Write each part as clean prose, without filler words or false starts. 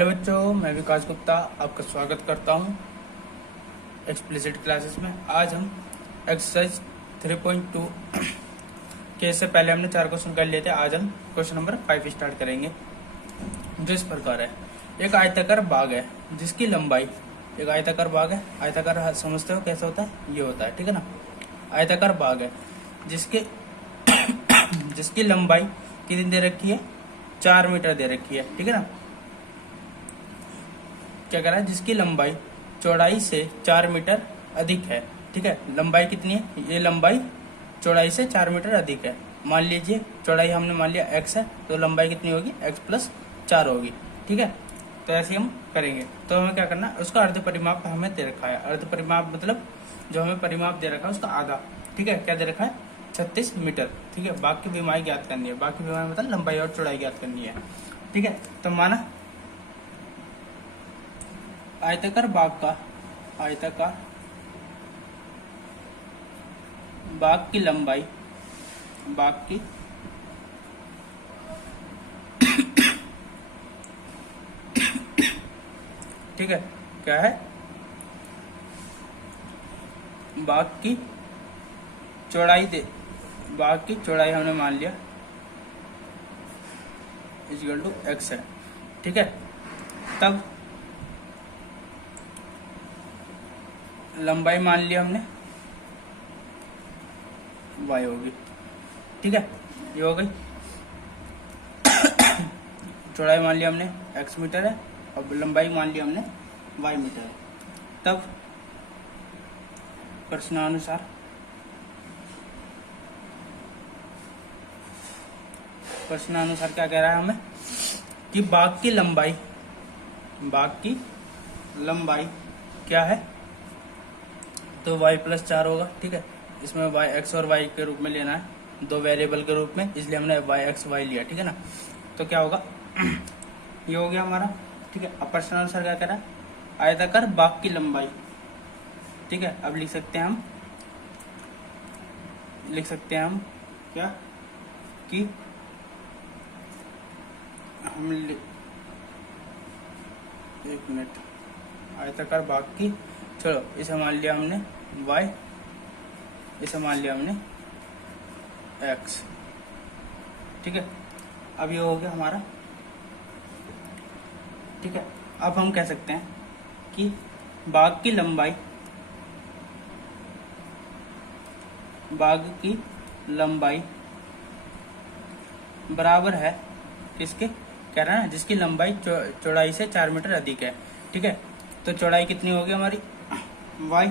Hello बच्चों, मैं विकास गुप्ता आपका स्वागत करता हूं एक्सप्लिसिट क्लासेस में। आज हम एक्सरसाइज 3.2 के से पहले हमने 4 क्वेश्चन कर लिए थे। आज हम क्वेश्चन नंबर 5 स्टार्ट करेंगे, जो इस प्रकार है। एक आयताकार बाग है जिसकी लंबाई, एक आयताकार बाग है, आयताकार समझते हो कैसा होता है, ये होता है, ठीक है ना। आयताकार बाग है जिसके जिसकी लंबाई कितनी दे रखी है, 4 मीटर दे रखी है, ठीक है ना। क्या कह रहा है, जिसकी लंबाई चौड़ाई से 4 मीटर अधिक है, ठीक है। लंबाई कितनी है, ये लंबाई चौड़ाई से 4 मीटर अधिक है। मान लीजिए चौड़ाई हमने मान लिया x है, तो लंबाई कितनी होगी, x+4 होगी, ठीक है। तो ऐसे हम करेंगे। तो हमें क्या करना है, उसका अर्ध परिमाप हमें दे रखा है। अर्ध परिमाप मतलब जो हमें परिमाप दे रखा है उसका आधा, ठीक है। क्या दे रखा है, 36 मीटर, ठीक है। बाकी की विमाई ज्ञात करनी है, बाकी विमाई मतलब लंबाई और चौड़ाई ज्ञात करनी है, ठीक है। तो माना आयताकार बाग की लंबाई, बाग की ठीक है, क्या है, बाग की चौड़ाई हमने मान लिया इक्वल टू x है, ठीक है। तब लंबाई मान लिया हमने y होगी, ठीक है, ये हो गई। चौड़ाई मान लिया हमने x मीटर है और लंबाई मान लिया हमने y मीटर है। तब प्रश्नानुसार क्या कह रहा है हमें कि बाग की लंबाई क्या है, तो y+4 होगा, ठीक है। इसमें y x और y के रूप में लेना है, दो वेरिएबल के रूप में, इसलिए हमने y लिया, ठीक है ना। तो क्या होगा, ये हो गया हमारा, ठीक है। अब प्रश्न अनुसार क्या कह रहा है, आयताकार बाग की लंबाई, ठीक है। अब लिख सकते हैं हम क्या कि एक मिनट, आयताकार बाग की, चलो इसे मान लिया हमने y, इसे मान लिया हमने x, ठीक है। अब ये हो गया हमारा, ठीक है। अब हम कह सकते हैं कि बाग की लंबाई बराबर है किसके, कह रहा है ना, जिसकी लंबाई चौड़ाई से 4 मीटर अधिक है, ठीक है। तो चौड़ाई कितनी होगी हमारी y,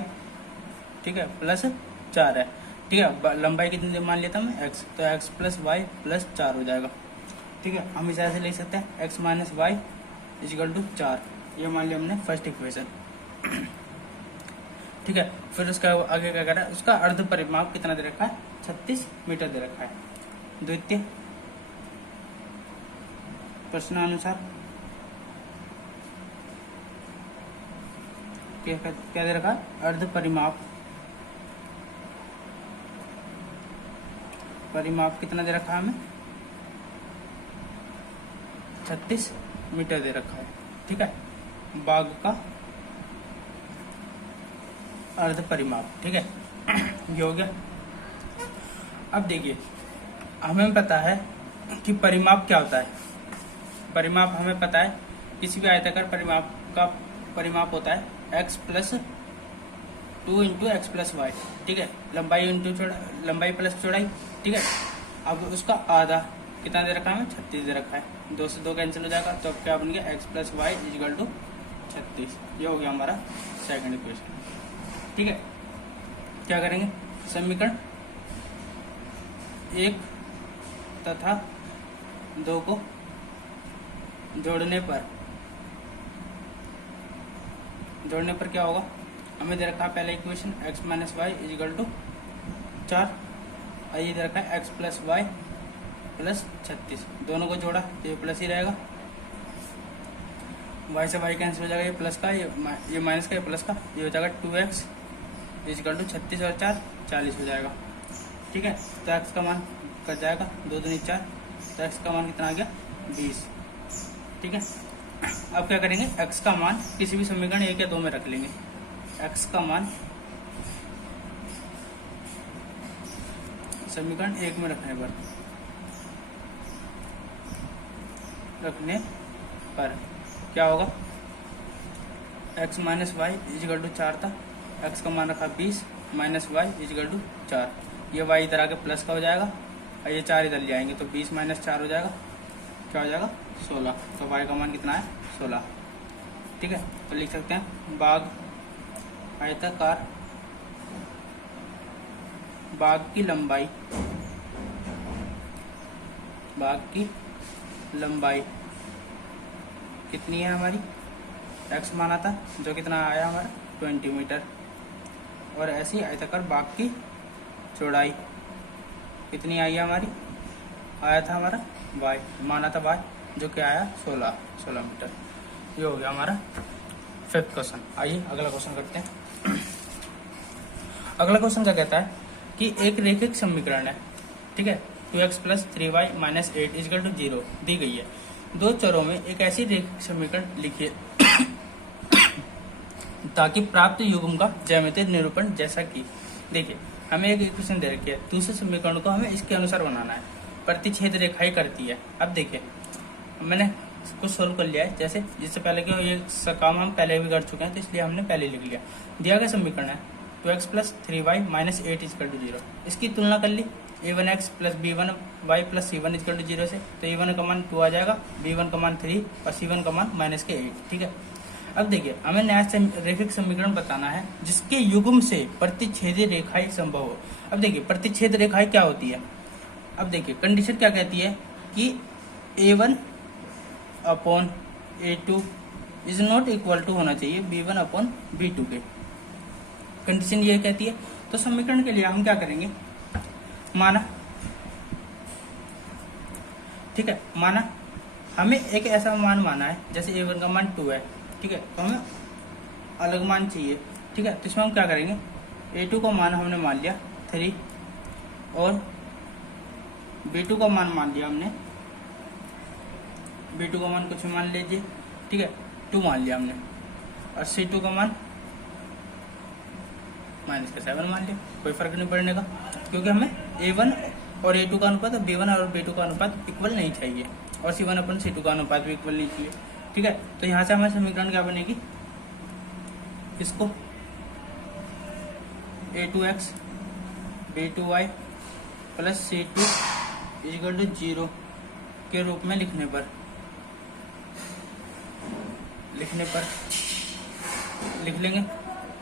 ठीक है, +4 है, ठीक है। लंबाई कितनी मान लिया था मैं x, तो x+y+4 हो जाएगा, ठीक है। हम इसे ऐसे लिख सकते हैं x - y = 4, ये मान लिया हमने फर्स्ट इक्वेशन, ठीक है। फिर उसका आगे क्या कर रहा है, उसका अर्ध परिमाप कितना दे रखा है, 36 मीटर दे रखा है। द्वितीय प्रश्नानुसार क्या दे रखा है, अर्ध परिमाप कितना दे रखा है हमें, 36 मीटर दे रखा है, ठीक है। बाग का अर्ध परिमाप, ठीक है, ये हो गया। अब देखिए, हमें पता है कि परिमाप क्या होता है। परिमाप हमें पता है, किसी भी आयताकार परिमाप का परिमाप होता है x+2 × x+y, ठीक है। लंबाई प्लस चौड़ाई, ठीक है। अब उसका आधा कितना दे रखा है, 36 दे रखा है, 2 से 2 कैंसिल हो जाएगा, तो क्या बन गया, x+y = 36। ये हो गया हमारा सेकंड इक्वेशन, ठीक है। क्या करेंगे, समीकरण 1 तथा 2 को जोड़ने पर क्या होगा, हमें दे रखा है पहला इक्वेशन x - y = 4, ये दे रखा है x+y +36, दोनों को जोड़ा तो ये प्लस ही रहेगा, y से y कैंसिल हो जाएगा, ये प्लस का, ये माइनस का, ये प्लस का, ये हो जाएगा 2x = 36 और 4 40 हो जाएगा, ठीक है। तो x का मान कट जाएगा, 2 दूनी 4, तो x का मान कितना आ गया, 20, ठीक है। अब क्या करेंगे, x का मान किसी भी समीकरण 1 या 2 में रख लेंगे। x का मान समीकरण 1 में रखने पर क्या होगा, x minus Y equal to 4 था, x का मान रखा 20 माइनस वाई इजिकल टू 4, ये y इधर आके प्लस का हो जाएगा और ये 4 इधर ले आएंगे तो 20 माइनस 4 हो जाएगा, क्या हो जाएगा 16। तो y का मान कितना है 16। ठीक है, तो लिख सकते हैं बाग आयताकार बाग की लंबाई कितनी है हमारी, x माना था जो कितना आया हमारा 20 मीटर, और ऐसी आयताकार बाग की चौड़ाई कितनी आई है हमारी, आया था हमारा y माना था y जो कि आया 16 मीटर। ये हो गया हमारा 5th क्वेश्चन। आइए अगला क्वेश्चन करते हैं। अगला क्वेश्चन क्या कहता है कि एक रैखिक समीकरण है, ठीक है, 2x plus 3y minus 8 equal to 0 दी गई है। दो चरों में एक ऐसी रैखिक समीकरण लिखिए ताकि प्राप्त युग्म का ज्यामितीय निरूपण, जैसा कि देखिए हमें एक इक्वेशन दे रखी है, दूसरे समीकरण को हमें इसके अनुसार बनाना है, प्रतिच्छेद रेखाएं करती है। अब देखिए मैंने कुछ सोल्व कर लिया है, जैसे जिससे पहले क्यों ये काम हम पहले भी कर चुके हैं तो इसलिए हमने पहले लिख लिया। दिया गया समीकरण है 2x plus 3y minus 8 equal to 0, इसकी तुलना कर ली a1x plus b1y plus c1 equal to 0 से, तो a1 का मान 2 आ जाएगा, b1 का मान 3 और c1 का मान माइनस के 8। ठीक है, अब देखिए हमें नया रैखिक समीकरण बताना है जिसके युग्म से प्रतिच्छेदी रेखाएं संभव हो। अब देखिए प्रतिच्छेद रेखाएं क्या होती है, अब देखिए कंडीशन क्या कहती है कि a1 upon a2 is not equal to होना चाहिए b1 अपॉन b2 के, कंडीशन ये कहती है। तो समीकरण के लिए हम क्या करेंगे, माना, ठीक है, माना हमें एक ऐसा मान माना है जैसे a1 का मान 2 है, ठीक है, तो हमें अलग मान चाहिए। ठीक है, तो इसमें हम क्या करेंगे, a2 का मान हमने मान लिया 3 और b2 का मान मान लिया हमने, b2 का मान कुछ मान लीजिए, ठीक है, 2 मान लिया हमने, और c2 का मान माइनस के 7 मान लिया। कोई फर्क नहीं पड़ने का, क्योंकि हमें a1 और a2 का अनुपात और b1 और b2 का अनुपात इक्वल नहीं चाहिए, और c1 अपन c2 का अनुपात भी इक्वल नहीं चाहिए। ठीक है, तो यहाँ से हमारी समीकरण क्या बनेगी, इसको a2x b2y plus c2 equal to 0 के रूप में लिखने पर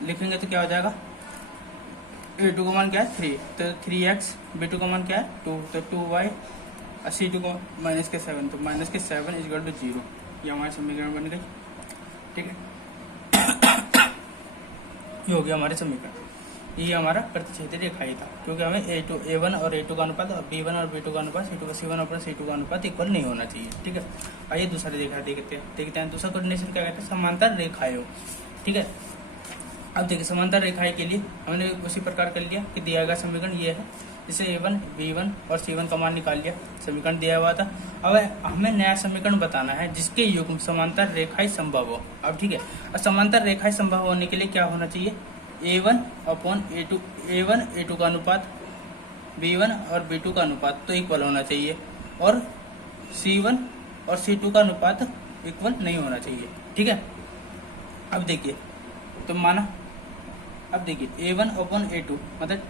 लिखेंगे तो क्या हो जाएगा, a2 का मान क्या है 3, तो 3x, b2 का मान क्या है 2, तो 2y और c2 का माइनस के 7, तो माइनस के 7 इक्वल टू 0, ये हमारी समीकरण बन गई। ठीक है, ये हो गया हमारे समीकरण, ये हमारा प्रतिच्छेदी रेखाएं था, क्योंकि हमें a1 और a2 का अनुपात और b1 और b2 का अनुपात c1 और c2 का अनुपात इक्वल नहीं होना चाहिए। ठीक है, आइए दूसरा देखते हैं दूसरा कोऑर्डिनेशन क्या कहते हैं, समांतर रेखाएं। ठीक है, अब देखिए समांतर रेखाएं के लिए हमने उसी प्रकार कर लिया कि दिया गया समीकरण ये है, जिसे a1 b1 और c1 का मान निकाल लिया, समीकरण दिया हुआ था। अब हमें नया समीकरण बताना है जिसके युग्म समांतर रेखाएं संभव हो। अब ठीक है, और समांतर रेखाएं संभव होने के लिए क्या होना चाहिए, a1 अपॉन a1 a2 का अनुपात, b1 और b2 का अनुपात तो इक्वल होना चाहिए, और c1 और c2 का अनुपात इक्वल नहीं होना चाहिए। ठीक है, अब देखिए तो माना, अब देखिए a1 अपॉन a2 मतलब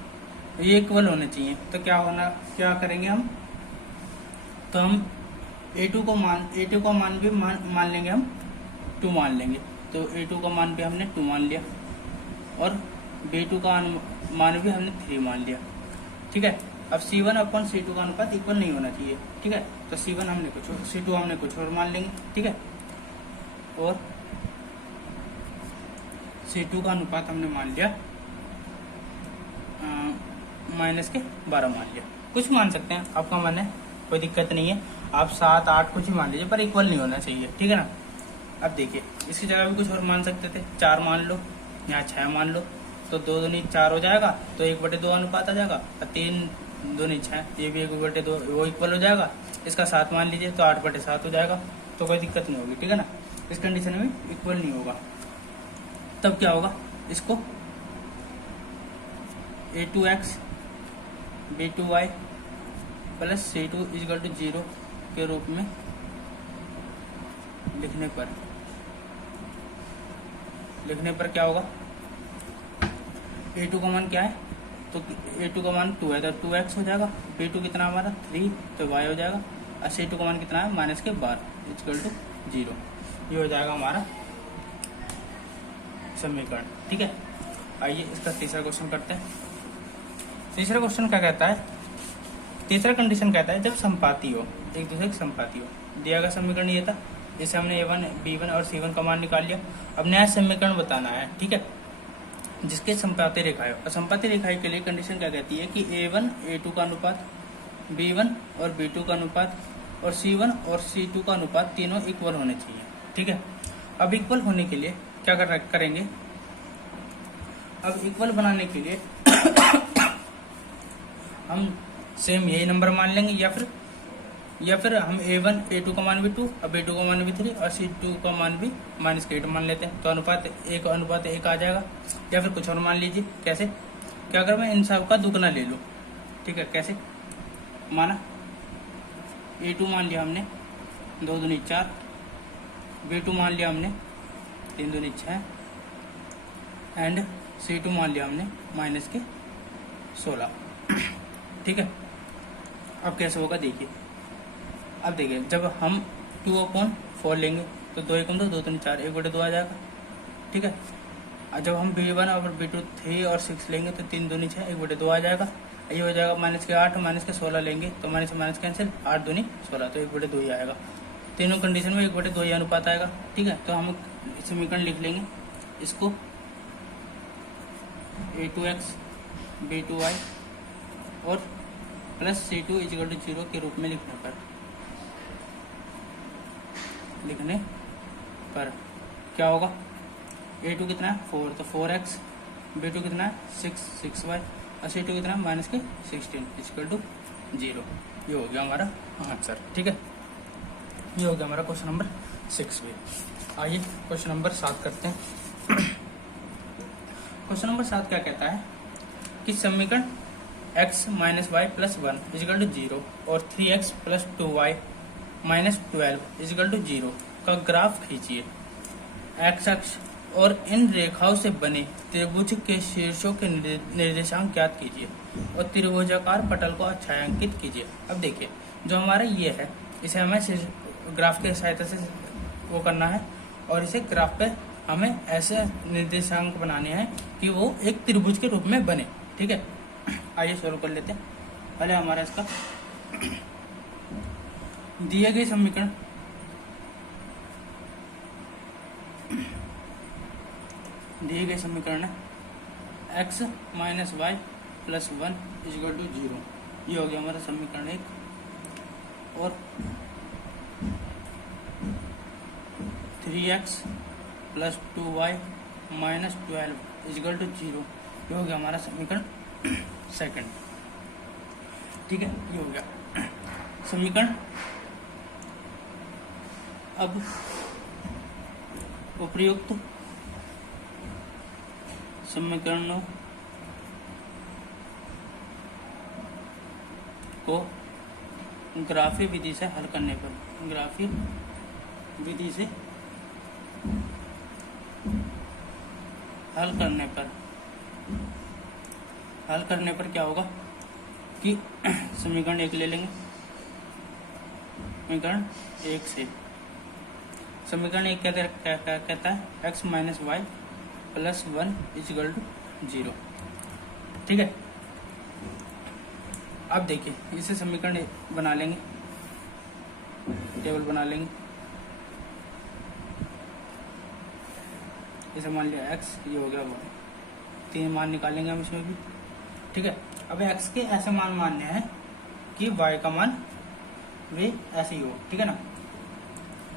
ये इक्वल होने चाहिए, तो क्या करेंगे हम, तो हम a2 का मान भी मान लेंगे, हम 2 मान लेंगे, तो a2 का मान भी हमने 2 मान लिया, और b2 का मान भी हमने 3 मान लिया। ठीक है, अब c1 अपॉन c2 का अनुपात इक्वल नहीं होना चाहिए। ठीक है, तो c1 हमने कुछ और, c2 हमने कुछ और मान लेंगे। ठीक है, और c2 का अनुपात हमने मान लिया माइनस के 12 मान लिया, कुछ मान सकते हैं, आपका मन है, कोई दिक्कत नहीं है, आप 7 8 कुछ ही मान लीजिए, पर इक्वल नहीं होना चाहिए। ठीक है ना, अब देखिए इसकी जगह भी कुछ और मान सकते थे, 4 मान लो, यहाँ 6 मान लो, तो 2 दूनी 4 हो जाएगा, तो 1/2 अनुपात आ जाएगा, और 3 दूनी 6, ये भी 1/2 वो इक्वल हो जाएगा, इसका 7 मान लीजिए तो 8/7 हो जाएगा, तो कोई दिक्कत नहीं होगी। ठीक है ना, इस कंडीशन में इक्वल नहीं होगा। तब क्या होगा, इसको a2x b2y plus c2 equal to 0 के रूप में लिखने पर क्या होगा, a2 का मान क्या है, तो a2 का मान 2 है तो 2x हो जाएगा, b2 कितना हमारा 3 तो y हो जाएगा, और c2 का मान कितना है -12 इक्वल टू 0। ये हो जाएगा हमारा समीकरण। ठीक है, आइए इसका तीसरा क्वेश्चन करते हैं। तीसरा क्वेश्चन क्या कहता है, तीसरा कंडीशन कहता है जब संपाती हो, एक दूसरे की संपाती हो। दिया गया समीकरण ये था, इसे हमने a1 b1 और c1 का मान निकाल लिया। अब नया समीकरण बताना है, ठीक है, जिसके संपाती रेखाएं हो। संपाती रेखाएं के लिए कंडीशन क्या कहती है कि a1 a2 का अनुपात, b1 और b2 का अनुपात और c1 और c2 का अनुपात तीनों इक्वल होने चाहिए। ठीक है, अब इक्वल होने के लिए क्या करेंगे, अब इक्वल बनाने के लिए हम सेम यही नंबर मान लेंगे, या फिर हम a1 a2 का मान भी 2 और b2 का मान भी 3 और c2 का मान भी -8 मान लेते हैं, तो अनुपात 1:1 आ जाएगा। या फिर कुछ और मान लीजिए, कैसे, क्या अगर मैं इन सब का दुगना ले लूँ, ठीक है, कैसे माना, a2 मान लिया हमने 2 दूनी 4, b2 मान लिया हमने 3 दूनी 6 एंड c2 मान लिया हमने -16। ठीक है, अब कैसे होगा देखिए, अब देखिए जब हम 2/4 लेंगे तो 2 1 2 2 3 4 1/2 आ जाएगा। ठीक है, और जब हम b1 और b2 3 और 6 लेंगे तो 3 दूनी 6 1/2 आ जाएगा। ये हो जाएगा -8 -16 लेंगे तो माइनस कैंसिल, 8 दूनी 16 तो 1/2 ही आएगा। तीनों कंडीशन में 1/2 ही अनुपात आएगा। ठीक है, तो हम समीकरण लिख लेंगे इसको a2x b2y और प्लस c2 इक्वल टू 0 के रूप में लिखने पर क्या होगा, a2 कितना है 4 तो 4x, b2 कितना है 6y और c2 कितना है -16 इक्वल टू 0। ये हो गया हमारा आंसर। ठीक है, ये हो गया हमारा क्वेश्चन नंबर 6 भी। आइए क्वेश्चन नंबर 7 करते हैं। क्वेश्चन नंबर 7 क्या कहता है कि समीकरण x - y + 1 इक्वल टू 0 और 3x + 2y -12 इक्वल टू 0 का ग्राफ खींचिए। x अक्ष और इन रेखाओं से बने त्रिभुज के शीर्षों के निर्देशांक ज्ञात कीजिए और त्रिभुजाकार पटल को छायांकित कीजिए। अब देखिए, जो हमारा ये है, इसे हमें ग्राफ के सहायता से वो करना है और इसे ग्राफ पे हमें ऐसे निर्देशांक बनाने हैं कि वो एक त्रिभुज के रूप में बने। ठीक है, आइए शुरू कर लेते हैं। पहले हमारा इसका दिए गए समीकरण है x - y + 1 इक्वल टू 0। ये हो गया हमारा समीकरण 1 और 3x + 2y -12 इक्वल टू 0। ये हो गया हमारा समीकरण 2। ठीक है, ये हो गया समीकरण। अब उपयुक्त समीकरणों को ग्राफी विधि से हल करने पर क्या होगा कि समीकरण 1 ले लेंगे। समीकरण 1 से समीकरण 1 कहता है x - y + 1 इक्वल टू 0। ठीक है, अब देखिए इसे समीकरण बना लेंगे, टेबल बना लेंगे। इसे मान लिया x, ये हो गया 1, 3 मान निकालेंगे हम इसमें भी। ठीक है, अब x के ऐसे मान मानने हैं कि y का मान वे ऐसे ही हो। ठीक है ना,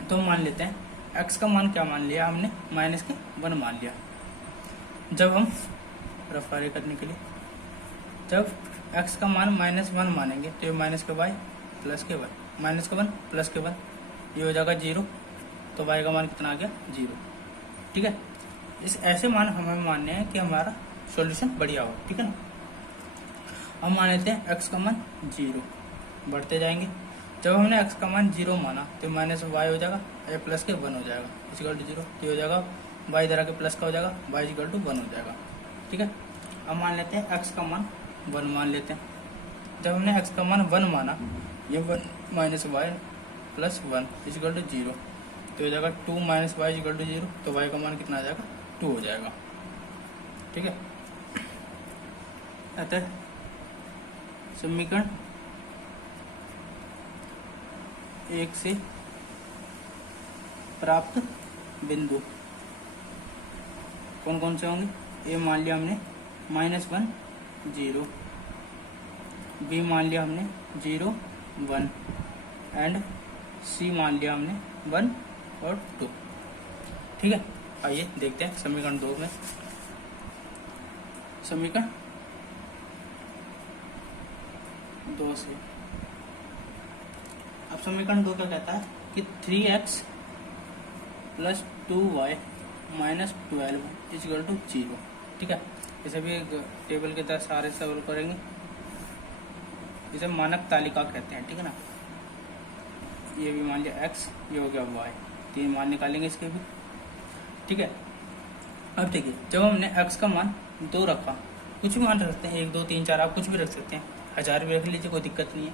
तो मान लेते हैं x का मान क्या मान लिया हमने, -1 मान लिया। जब हम रफारे करने के लिए जब x का मान -1 मानेंगे तो ये -y + 1 -1 + 1 ये हो जाएगा 0। तो y का मान कितना आ गया 0। ठीक है, इस ऐसे मान हमें मानने हैं कि हमारा सॉल्यूशन बढ़िया हो। ठीक है ना, हम मान लेते हैं x का मान 0, बढ़ते जाएंगे। जब हमने x का मान 0 माना तो माइनस y हो जाएगा, a प्लस के 1 हो जाएगा इक्वल टू 0। ये हो जाएगा y इधर आके प्लस का हो जाएगा, y इक्वल टू 1 हो जाएगा। ठीक है, अब मान लेते हैं x का मान 1 मान लेते हैं। जब हमने x का मान 1 माना, ये 1 minus y plus 1 equal to 0, तो हो जाएगा 2 माइनस y इक्वल टू 0, तो y का मान कितना आ जाएगा 2 हो जाएगा। ठीक है, अतः समीकरण 1 से प्राप्त बिंदु कौन कौन से होंगे? ए मान लिया हमने -1 0, बी मान लिया हमने 0 1 एंड सी मान लिया हमने 1 और 2। ठीक है, आइए देखते हैं समीकरण 2 में। समीकरण 2 से अब समीकरण 2 क्या कहता है कि 3x plus 2y minus 12 equal to 0। ठीक है, इसे भी एक टेबल के तहत सारे सॉल्व करेंगे। इसे मानक तालिका कहते हैं। ठीक है ना, ये भी मान लिया x, ये हो गया y, 3 मान निकालेंगे इसके भी। ठीक है, अब देखिए जब हमने x का मान 2 रखा, कुछ भी मान रख सकते हैं, 1 2 3 4 आप कुछ भी रख सकते हैं, 1000 भी रख लीजिए, कोई दिक्कत नहीं है,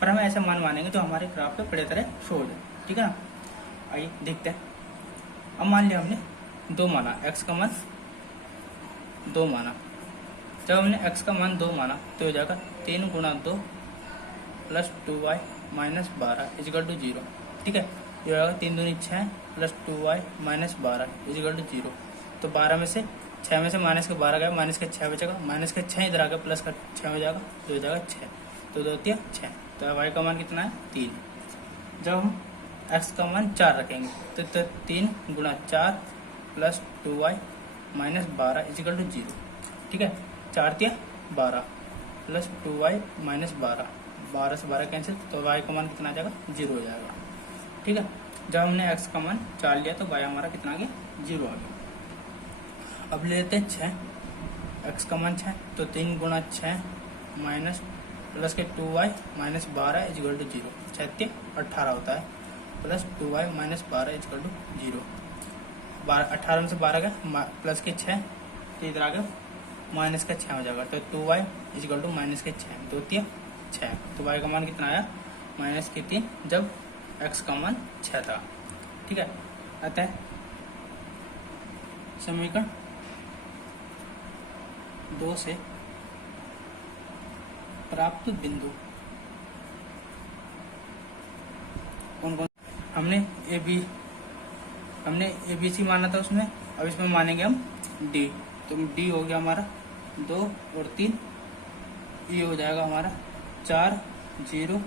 पर हम ऐसा मान मानेंगे तो हमारे ग्राफ पे बड़े तरह शो हो जाए। ठीक है ना, आइए देखते हैं। अब मान लिया हमने 2 माना, x का मान 2 माना। जब हमने x का मान 2 माना तो हो जाएगा 3 गुणा 2 plus 2y minus 12 equal to 0। ठीक है, ये हो जाएगा 3 दूनी 6 plus 2y minus 12 equal to 0। तो 12 में से 6 में से माइनस के 12 गया, माइनस के 6 बचेगा, माइनस के 6 इधर आ गया, प्लस का 6 हो जाएगा, तो हो जाएगा 6, तो 2 3 6, तो y का मान कितना है 3। जब हम x का मान 4 रखेंगे तो 3 गुणा 4 plus 2y minus 12 equal to 0। ठीक है, 4 3 12 प्लस 2y माइनस 12, 12 से 12 कैंसिल, तो y का मान कितना आ जाएगा 0 हो जाएगा। ठीक है, जब हमने x का मान 4 लिया तो y हमारा कितना आ गया 0 आ गया। अब ले लेते हैं 6, x का मान 6, तो 3 गुणा 6 माइनस प्लस के 2y माइनस 12 इक्वल टू 0, 6 18 होता है, plus 2y minus 12 equal to 0। 18 में से 12 गया, प्लस के 6, तो इधर आ गया माइनस का 6 हो जाएगा, तो 2y इक्वल टू माइनस के 6, 2 3 6, तो y का मान कितना आया माइनस के 3, जब x का मान 6 था। ठीक है, अतः समीकरण 2 से प्राप्त बिंदु कौन कौन? हमने ए बी सी माना था उसमें, अब इसमें मानेंगे हम डी, तो डी हो गया हमारा 2 और 3, ये हो जाएगा हमारा 4 0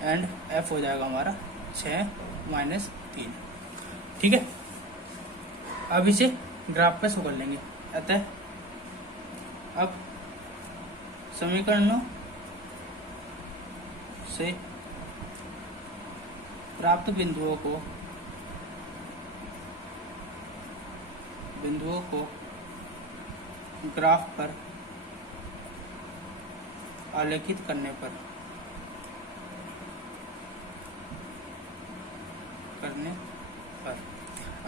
एंड एफ हो जाएगा हमारा 6 माइनस 3। ठीक है, अब इसे ग्राफ पे शो कर लेंगे। अतः अब समीकरणों से प्राप्त बिंदुओं को ग्राफ पर आलेखित करने पर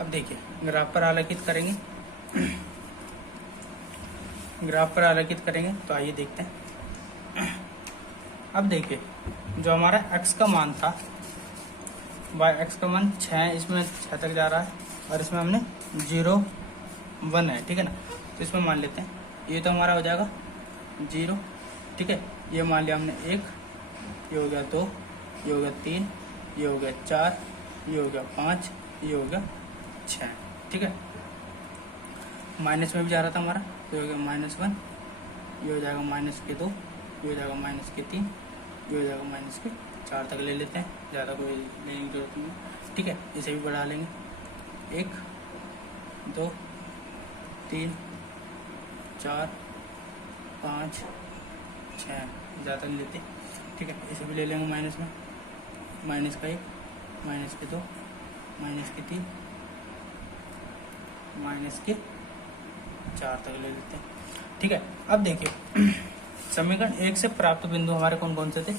अब देखिए ग्राफ पर आलेखित करेंगे ग्राफ पर आलेखित करेंगे तो आइए देखते हैं। अब देखिए जो हमारा x का मान था, x का मान 6 है, इसमें 6 तक जा रहा है और इसमें हमने 0 1 है। ठीक है ना, तो इसमें मान लेते हैं, ये तो हमारा हो जाएगा 0। ठीक है, ये मान लिया हमने 1, ये हो गया 2, ये हो गया 3, ये हो गया 4, ये हो गया 5, ये हो गया 6। ठीक है, माइनस में भी जा रहा था हमारा, तो ये हो गया -1, ये हो जाएगा -2, ये हो जाएगा -3, ये हो जाएगा -4 तक ले लेते हैं, ज़्यादा कोई लेने की जरूरत नहीं है। ठीक है, इसे भी बढ़ा लेंगे, 1 2 3 4 5 6, ज़्यादा ले लेते हैं। ठीक है, इसे भी ले लेंगे माइनस में, -1 -2 माइनस के 3 माइनस के 4 तक ले लेते हैं। ठीक है, अब देखिए समीकरण 1 से प्राप्त बिंदु हमारे कौन कौन से थे।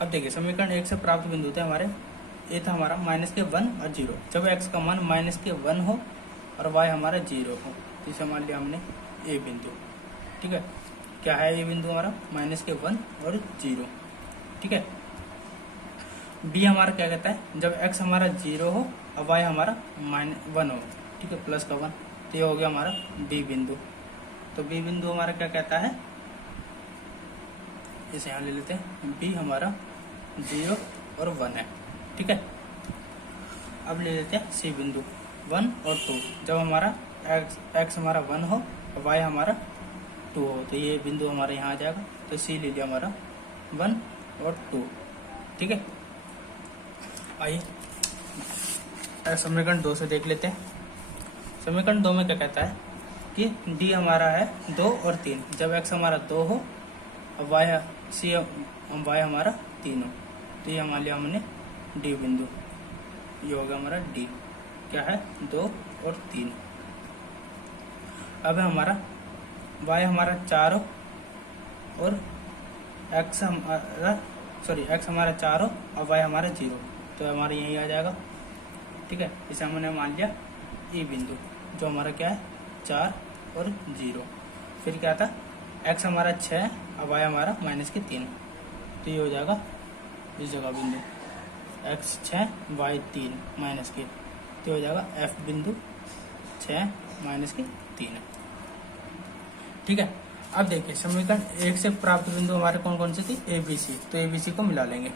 अब देखिए समीकरण 1 से प्राप्त बिंदु थे हमारे, ये था हमारा माइनस के 1 और 0। जब x का मान माइनस के 1 हो और y हमारा 0 हो तो इसे मान लिया हमने a बिंदु। ठीक है, क्या है ये बिंदु हमारा, माइनस के 1 और 0। ठीक है, b हमारा क्या कहता है, जब x हमारा 0 हो और y हमारा -1 हो। ठीक है, प्लस का 1, तो ये हो गया हमारा b बिंदु। तो b बिंदु हमारा क्या कहता है, इसे यहाँ ले लेते हैं, b हमारा 0 और 1 है। ठीक है, अब ले लेते हैं c बिंदु 1 और 2। जब हमारा x हमारा 1 हो और y हमारा 2 हो तो ये बिंदु हमारा यहाँ आ जाएगा। तो c ले लिया हमारा 1 और 2। ठीक है, आइए समीकरण 2 से देख लेते हैं। समीकरण 2 में क्या कहता है कि d हमारा है 2 और 3। जब x हमारा 2 हो और y हमारा 3 हो तो ये हमारे लिए हमने d बिंदु, ये होगा हमारा d, क्या है 2 और 3। अब हमारा y हमारा 4 हो और x हमारा 4 हो और y हमारा 0 तो हमारा यही आ जाएगा। ठीक है, इसे हमने मान लिया e बिंदु, जो हमारा क्या है 4 और 0। फिर क्या था, x हमारा 6 और y हमारा माइनस के 3, तो ये हो जाएगा इस जगह बिंदु x 6 y 3 माइनस के, तो हो जाएगा f बिंदु 6 माइनस के 3। ठीक है, अब देखिए समीकरण 1 से प्राप्त बिंदु हमारे कौन कौन से थे, a b c। तो a b c को मिला लेंगे,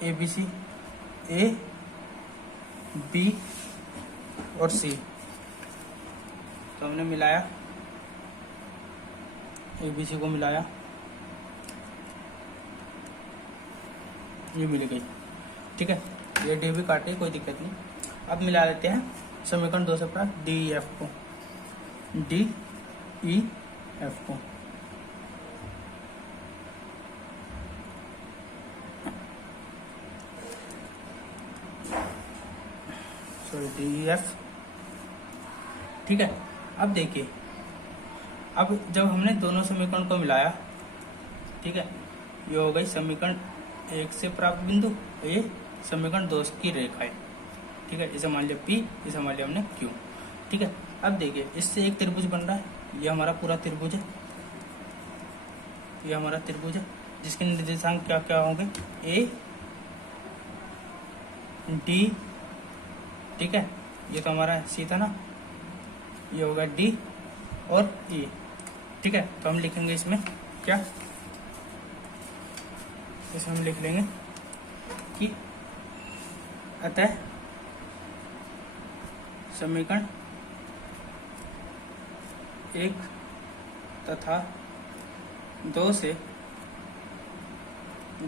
a b c, a b और c। तो हमने मिलाया, a b c को मिलाया, ये मिल गई। ठीक है, ये डी भी काटे कोई दिक्कत नहीं। अब मिला लेते हैं समीकरण 2 से प्राप्त डी ई एफ को, डी ई एफ को। Sorry, D E F. ठीक है, अब देखिए, अब जब हमने दोनों समीकरण को मिलाया, ठीक है, ये हो गई समीकरण 1 से प्राप्त बिंदु, ये समीकरण 2 की रेखा है। ठीक है, इसे मान लिया P, इसे मान लिया हमने Q। ठीक है, अब देखिए इससे एक त्रिभुज बन रहा है, ये हमारा पूरा त्रिभुज है, ये हमारा त्रिभुज है जिसके निर्देशांक क्या क्या होंगे, A D। ठीक है, ये तो हमारा C था ना, ये होगा D और E। ठीक है, तो हम लिखेंगे इसमें क्या, इसमें हम लिख लेंगे कि अतः समीकरण 1 तथा 2 से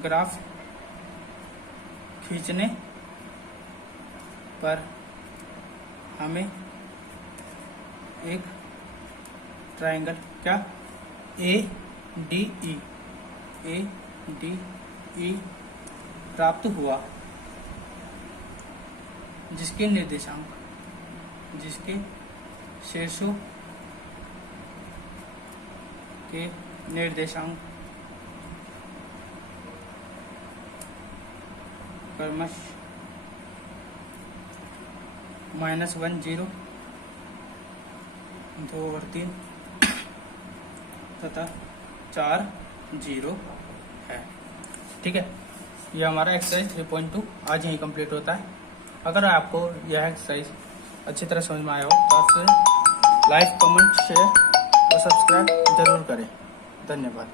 ग्राफ खींचने पर हमें एक ट्रायंगल क्या ADE प्राप्त हुआ, जिसके शीर्षों के निर्देशांक क्रमश -1 0 2 और 3 तथा 4 0 है। ठीक है, यह हमारा एक्सरसाइज 3.2 आज यहीं कंप्लीट होता है। अगर आपको यह एक्सरसाइज अच्छी तरह समझ में आया हो तो आपसे लाइक, कमेंट, शेयर और सब्सक्राइब जरूर करें। धन्यवाद।